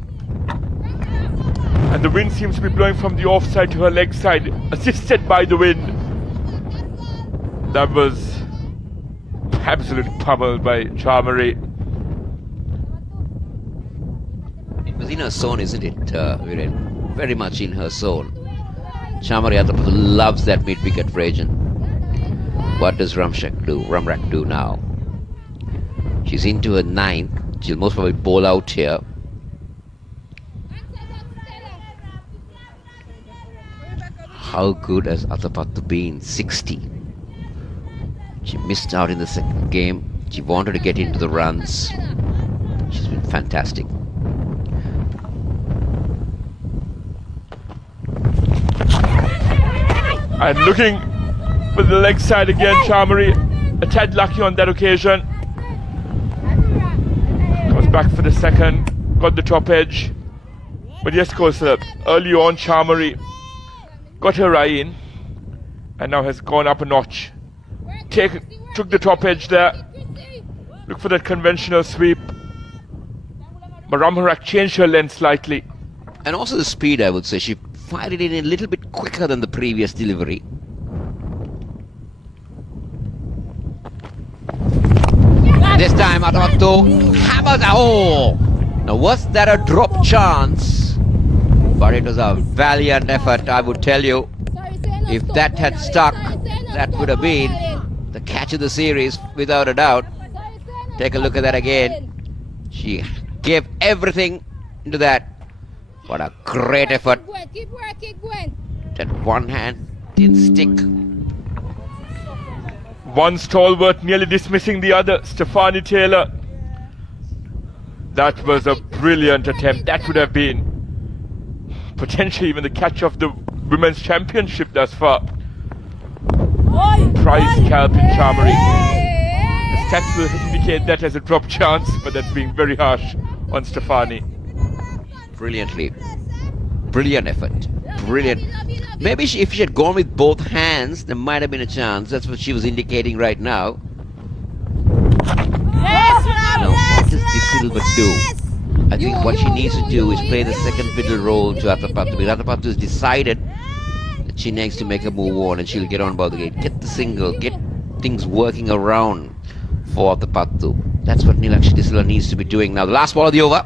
And the wind seems to be blowing from the offside to her leg side, assisted by the wind. That was absolutely pummeled by Chamari. It was in her zone, isn't it, Viren? Very much in her zone. Chamari Atapattu loves that mid-wicket region. What does Ramrak do now? She's into her 9th. She'll most probably bowl out here. How good has Atapattu been? 60. She missed out in the second game. She wanted to get into the runs. She's been fantastic. And looking with the leg side again, Chamari, a tad lucky on that occasion. Comes back for the second, got the top edge. But yes, of course, early on Chamari got her eye in and now has gone up a notch. Took the top edge there. Look for that conventional sweep. But Ramharak changed her length slightly. And also the speed, I would say. She fired it in a little bit quicker than the previous delivery. This time Atapattu hammers. Oh! Now was that a drop chance? But it was a valiant effort, I would tell you. If that had stuck, that would have been the catch of the series, without a doubt. Take a look at that again. She gave everything into that. What a great effort. That one hand didn't stick. One stalwart nearly dismissing the other, Stephanie Taylor. That was a brilliant attempt. That would have been potentially even the catch of the Women's Championship thus far. Prize scalp in Chamari. The stats will indicate that as a drop chance, but that's being very harsh on Stephanie. Brilliantly. Brilliant effort. Brilliant. Maybe if she had gone with both hands, there might have been a chance. That's what she was indicating right now. Now, what does De Silva do? I think what she needs to do is play the second fiddle role to Rajapaksa. Rajapaksa has decided that she needs to make a move on and she'll get on by the gate. Get the single, get things working around for Rajapaksa. That's what Nilakshi De Silva needs to be doing now. The last ball of the over.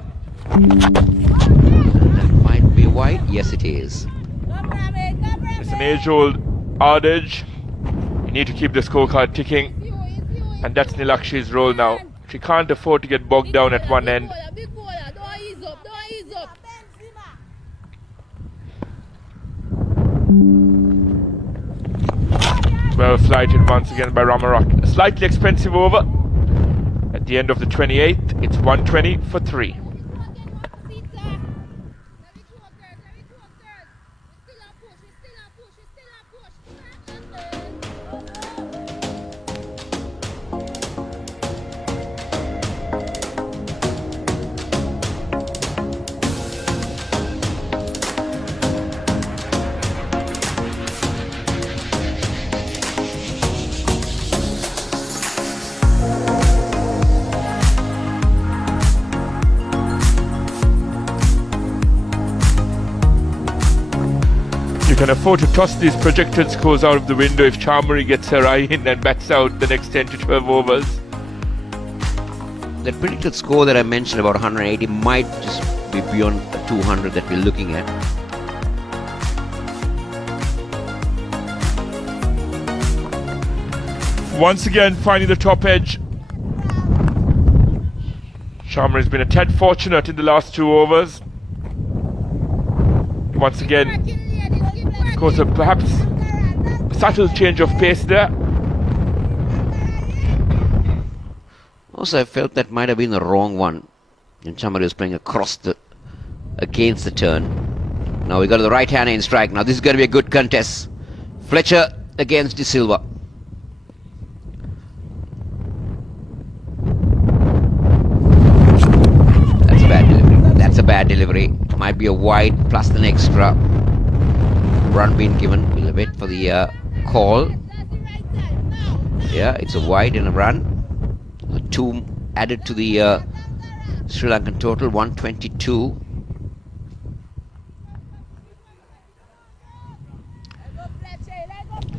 That might be wide. Yes, it is. It's an age-old adage. You need to keep the scorecard ticking. And that's Nilakshi's role now. She can't afford to get bogged down at one end. Well flighted once again by Ramarak. A slightly expensive over. At the end of the 28th, it's 120 for 3. You can afford to toss these projected scores out of the window if Chamari gets her eye in and bats out the next 10 to 12 overs. That predicted score that I mentioned about 180 might just be beyond the 200 that we're looking at. Once again finding the top edge. Chamari has been a tad fortunate in the last 2 overs. Once again, because of perhaps a subtle change of pace there. Also, I felt that might have been the wrong one. And Chamari was playing against the turn. Now we got the right hand in strike. Now this is going to be a good contest. Fletcher against De Silva. That's a bad delivery. That's a bad delivery. Might be a wide plus an extra. Run being given. We'll wait for the call. Yeah, it's a wide and a run. 2 added to the Sri Lankan total, 122.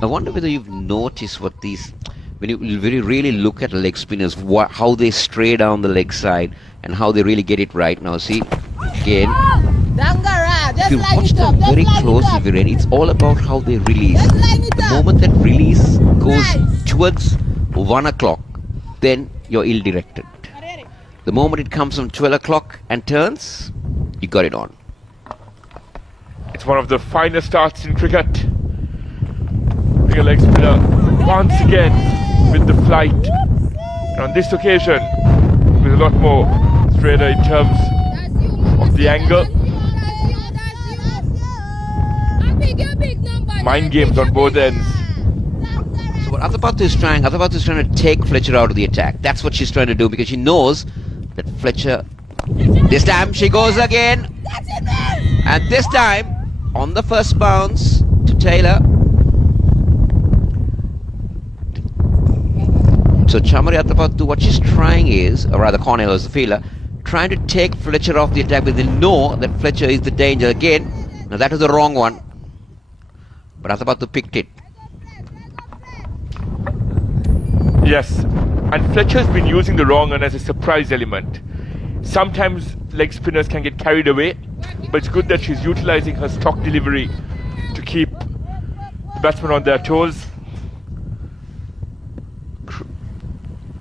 I wonder whether you've noticed what these, when you really look at leg spinners, how they stray down the leg side and how they really get it right. Now see, again, if you watch them very closely, Viren, it's all about how they release. The moment that release goes towards 1 o'clock, then you're ill-directed. The moment it comes from 12 o'clock and turns, you got it on. It's one of the finest starts in cricket. Big leg spinner once again with the flight. And on this occasion, with a lot more straighter in terms of the angle. Mind games on both ends. So what Rajapaksa is trying to take Fletcher out of the attack. That's what she's trying to do, because she knows that Fletcher, this time she goes again, and this time on the first bounce to Taylor. So Chamari Rajapaksa, what she's trying is, or rather Cornell is the fielder, trying to take Fletcher off the attack, but they know that Fletcher is the danger again. Now that was the wrong one, but Rajapaksa picked it. Yes, and Fletcher's been using the wrong one as a surprise element. Sometimes leg spinners can get carried away, but it's good that she's utilizing her stock delivery to keep batsmen on their toes.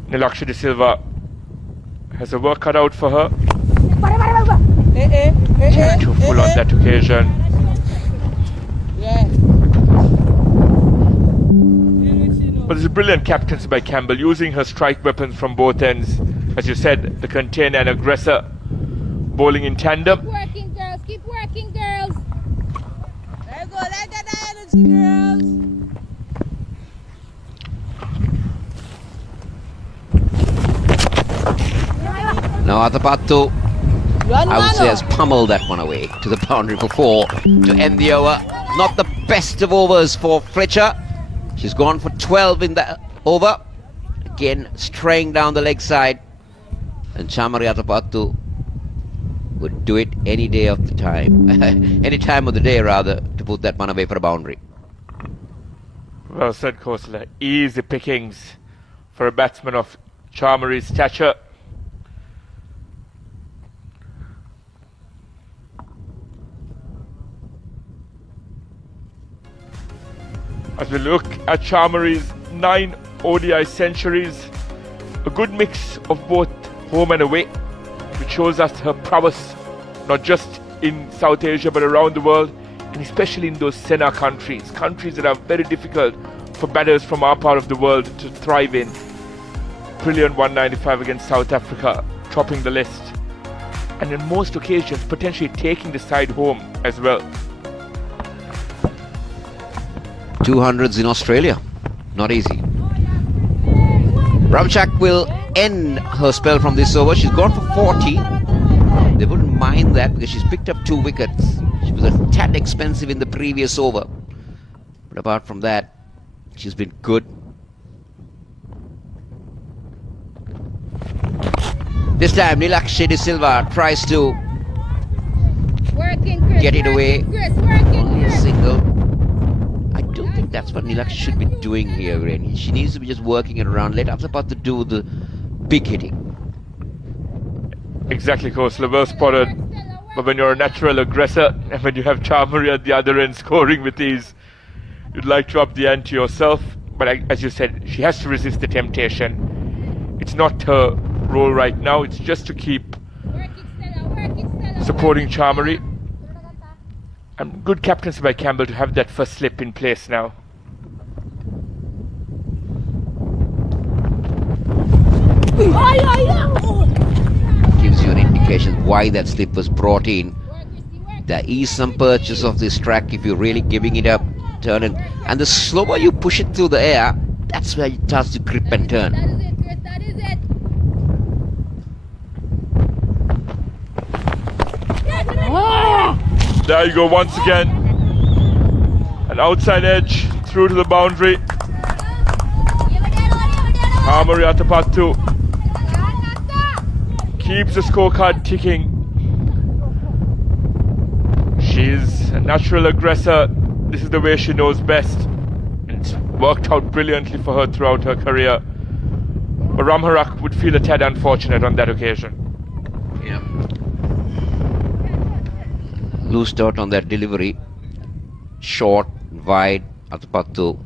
Nilaksha De Silva has a work cut out for her. Too full on that occasion. But there's a brilliant captaincy by Campbell, using her strike weapons from both ends. As you said, the container and aggressor bowling in tandem. Keep working, girls. Keep working, girls. There you go. Let that energy, girls. Now Rajapaksa, I would say, has pummeled that one away to the boundary for 4 to end the over. Not the best of overs for Fletcher. She's gone for 12 in the over. Again, straying down the leg side. And Chamari Rajapaksa would do it any day of the time, any time of the day rather, to put that one away for a boundary. Well said, Khosla. Easy pickings for a batsman of Charmery's stature. As we look at Charmery's 9 ODI centuries, a good mix of both home and away, which shows us her prowess not just in South Asia but around the world, and especially in those Sena countries that are very difficult for batters from our part of the world to thrive in. Brilliant 195 against South Africa, topping the list, and on most occasions potentially taking the side home as well. 200s in Australia, not easy. Rajapaksa will end her spell from this over. She's gone for 40. They wouldn't mind that because she's picked up 2 wickets. She was a tad expensive in the previous over, but apart from that, she's been good. This time Nilakshi De Silva tries to get it away. Only a single. I don't think that's what Nilakshi should be doing here, really. She needs to be just working it around. Let Rajapaksa to do the big hitting. Exactly, Khosla, well spotted. But when you're a natural aggressor and when you have Charmery at the other end scoring with ease, you'd like to up the ante yourself. But as you said, she has to resist the temptation. It's not her role right now. It's just to keep supporting Charmery. And good captaincy by Campbell to have that first slip in place now. Gives you an indication why that slip was brought in. There is some purchase of this track if you're really giving it up, turn and the slower you push it through the air, that's where it starts to grip and turn. There you go once again. An outside edge through to the boundary. Charmery Rajapaksa keeps the scorecard ticking. She's a natural aggressor. This is the way she knows best. It's worked out brilliantly for her throughout her career. But Ramharak would feel a tad unfortunate on that occasion. Yeah. Loosed out on that delivery. Short, wide, Rajapaksa.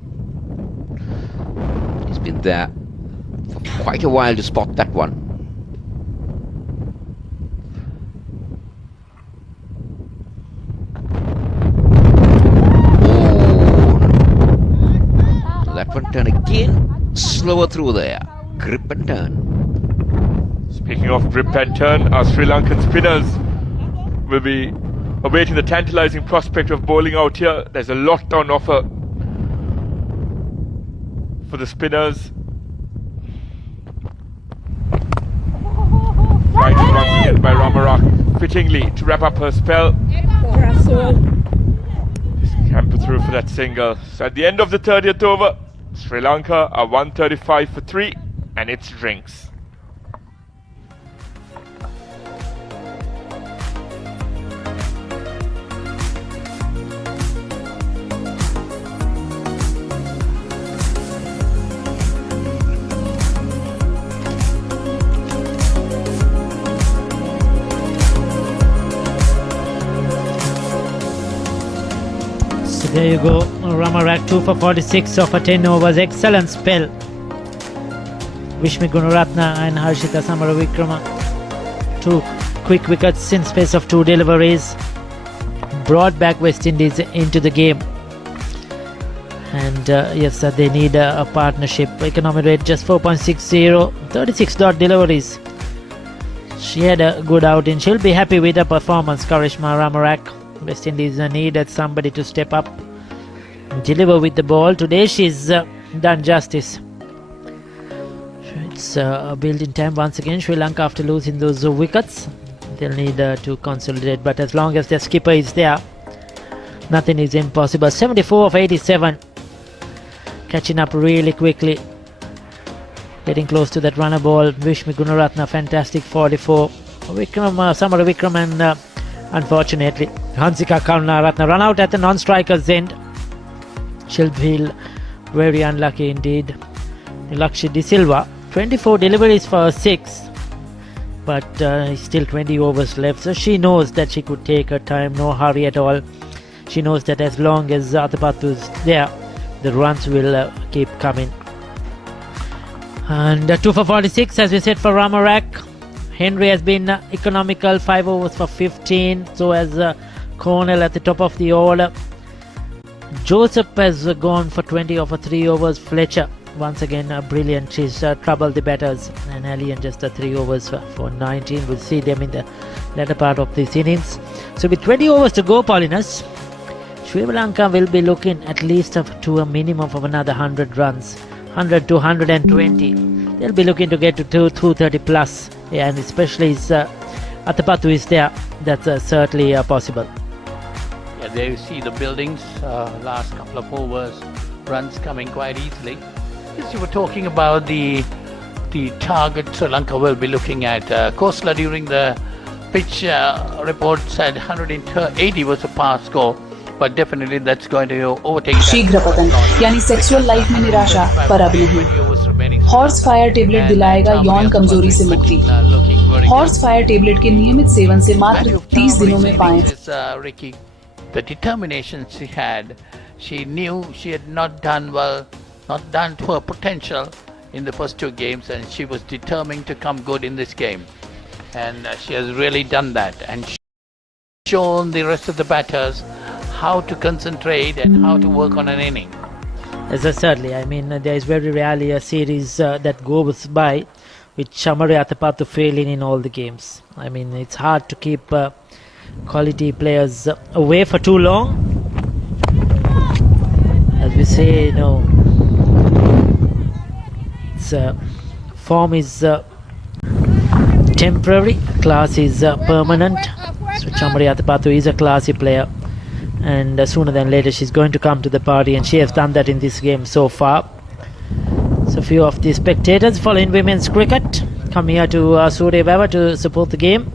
He's been there for quite a while to spot that one. That one turn again, slower through there, grip and turn. Speaking of grip and turn, our Sri Lankan spinners will be awaiting the tantalizing prospect of bowling out here. There's a lot on offer for the spinners. Trying to run again by Ramarak, fittingly to wrap up her spell. Camper through for that single. So at the end of the 30th over, Sri Lanka are 135 for 3, and it's drinks. There you go, Ramarak 2 for 46 off a 10 overs, excellent spell. Vishmi Gunaratna and Harshita Samaravikrama, 2 quick wickets in space of 2 deliveries, brought back West Indies into the game. And yes, they need a partnership. Economic rate just 4.60, 36 dot deliveries. She had a good outing. She'll be happy with her performance, Karishma Ramarak. West Indies needed somebody to step up, deliver with the ball. Today she's done justice. It's a built-in time once again. Sri Lanka, after losing those wickets, they'll need to consolidate, but as long as their skipper is there, nothing is impossible. 74 of 87, catching up really quickly, getting close to that runner ball. Vishmi Gunaratna, fantastic 44. Samara Vikram, and unfortunately Hansika Karunaratne run out at the non-striker's end. She'll feel very unlucky indeed. Lakshya De Silva, 24 deliveries for 6, but still 20 overs left, so she knows that she could take her time, no hurry at all. She knows that as long as Athapattu is there, the runs will keep coming. And 2 for 46, as we said, for Ramarak. Henry has been economical, 5 overs for 15, so has Cornell at the top of the order. Joseph has gone for 20 over 3 overs. Fletcher, once again, brilliant. She's troubled the batters. And Alien just 3 overs for 19. We'll see them in the latter part of this innings. So with 20 overs to go, Paulinus, Sri Lanka will be looking at least to a minimum of another 100 runs. 100 to 120. They'll be looking to get to 230 plus. Yeah, and especially if Athapattu is there, that's certainly possible. Yeah, there you see the buildings, last couple of overs, runs coming quite easily. Yes, you were talking about the target Sri Lanka will be looking at. Khosla during the pitch report said 180 was a pass score, but definitely that's going to overtake शीघ्र पतन यानी sexual life में निराशा पर अब नहीं। Horse fire tablet दिलाएगा यौन कमजोरी से मुक्ति। हॉर्स फायर टेबलेट के नियमित सेवन से मात्र 30 दिनों में पाएं। The determination she had, she knew she had not done well, not done to her potential in the first 2 games, and she was determined to come good in this game, and she has really done that and shown the rest of the batters how to concentrate and how to work on an inning. Yes, certainly. I mean, there is very rarely a series that goes by with Chamari Athapattu failing in all the games. I mean, it's hard to keep quality players away for too long. As we say, it's, form is temporary, class is permanent. So Chamari Athapattu is a classy player, and sooner than later she's going to come to the party, and she has done that in this game so far. So few of the spectators following women's cricket come here to Surya Vava to support the game.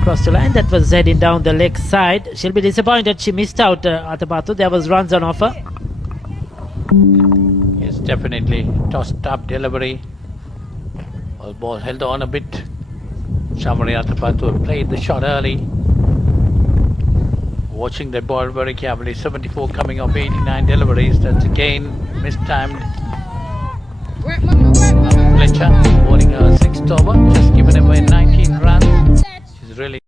Across the line, that was heading down the leg side. She'll be disappointed she missed out Athapattu. There was runs on offer. Yes, definitely tossed up delivery. Well, ball held on a bit. Chamari Athapattu played the shot early. Watching the ball very carefully. 74 coming off 89 deliveries. That's again mistimed. Fletcher bowling her 6th over, just given away 19 runs. She's really